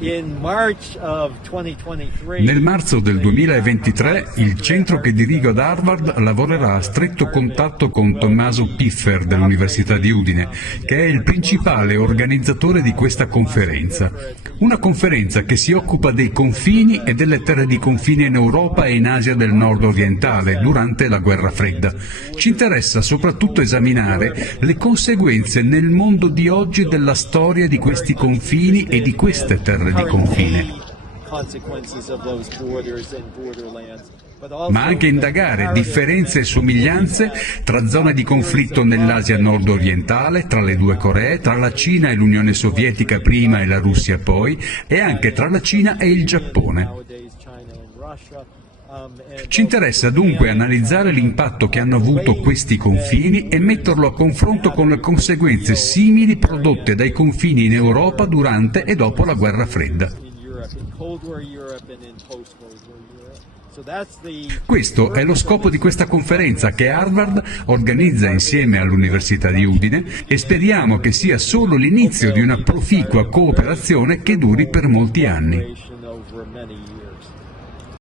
Nel marzo del 2023 il centro che dirigo ad Harvard lavorerà a stretto contatto con Tommaso Piffer dell'Università di Udine, che è il principale organizzatore di questa conferenza. Una conferenza che si occupa dei confini e delle terre di confine in Europa e in Asia del Nord orientale durante la Guerra Fredda. Ci interessa soprattutto esaminare le conseguenze nel mondo di oggi della storia di questi confini e di queste terre di confine, ma anche indagare differenze e somiglianze tra zone di conflitto nell'Asia nord-orientale, tra le due Coree, tra la Cina e l'Unione Sovietica prima e la Russia poi, e anche tra la Cina e il Giappone. Ci interessa dunque analizzare l'impatto che hanno avuto questi confini e metterlo a confronto con le conseguenze simili prodotte dai confini in Europa durante e dopo la Guerra Fredda. Questo è lo scopo di questa conferenza che Harvard organizza insieme all'Università di Udine e speriamo che sia solo l'inizio di una proficua cooperazione che duri per molti anni.